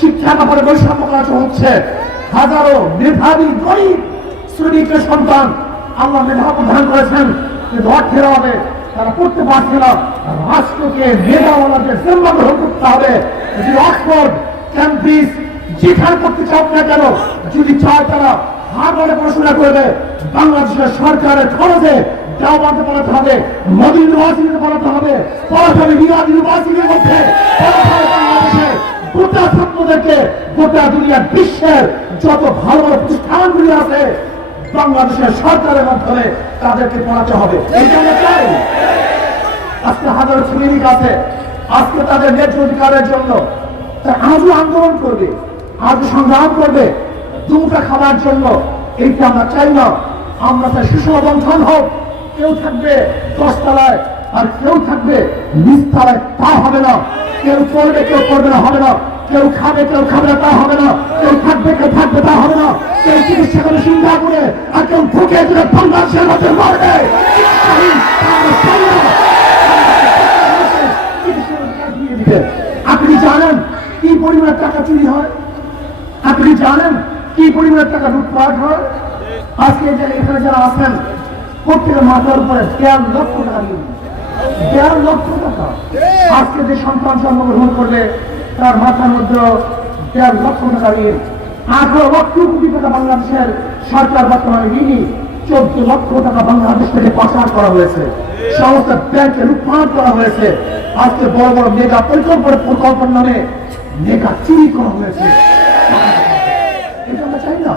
শিক্ষার ব্যাপারে বৈষম্য করা হচ্ছে। হাজারো মেধাবী, গরিব শ্রমিকের সন্তান আল্লাহ মেধা করেছেন। অর্থের তারা করতে পারছে না। রাষ্ট্রকে গ্রহণ করতে হবে। যদি অক্সফোর্ড যেখানে করতে না কেন, যদি চায় তারা পড়াশোনা করবে, বাংলাদেশের সরকারের খরচে দেওয়াতে পড়াতে হবে মোদী ইউনিভার্সিটিতে পড়াতে হবে পড়াতে হবে মধ্যে পড়াতে হবে বাংলাদেশে গোটা ছাত্রদেরকে গোটা দুনিয়ার বিশ্বের যত ভালো ভালো প্রতিষ্ঠানগুলি আছে, বাংলাদেশের সরকারের মাধ্যমে তাদেরকে পড়াতে হবে। আজকে হাজারো শ্রমিক আছে। আজকে তাদের ন্যায্য অধিকারের জন্য তারা আজও আন্দোলন করবে, আজও সংগ্রাম করবে দুটা খাবার জন্য। এইটা আমরা চাই না। আমরা চাই শিশু বন্ধন হোক। কেউ থাকবে দশতলায় আর কেউ থাকবে নিচতলায়, তা হবে না। কেউ পড়বে কেউ পড়বে না, হবে না। কেউ খাবে কেউ খাবে না, তা হবে না। কেউ থাকবে কেউ থাকবে, তা হবে না। কেউ চিকিৎসা করে চিন্তা করে আর কেউ বাংলাদেশের মধ্যে মারবে। আপনি জানেন কি পরিমাণের টাকা চুরি হয়? আপনি জানেন কি পরিমাণের টাকা লুটপাট হয়? আজকে এখানে যারা আছেন, প্রত্যেকের মাথার উপরে দেড় লক্ষ টাকা দেড় লক্ষ টাকা। আজকে যে সন্তান জন্মগ্রহণ করবে তার মাথার মধ্যে দেড় লক্ষ টাকা ঋণ। আঠারো লক্ষ কোটি টাকা বাংলাদেশের সরকার বর্তমানে ঋণই চোদ্দ লক্ষ টাকা বাংলাদেশ থেকে পাচার করা হয়েছে। সমস্ত ব্যাংকে রূপায়ণ করা হয়েছে। আজকে বড় বড় মেগা পরিকল্পনা প্রকল্পের নামে মেগা চুরি করা হয়েছে। এটা আমরা চাই না।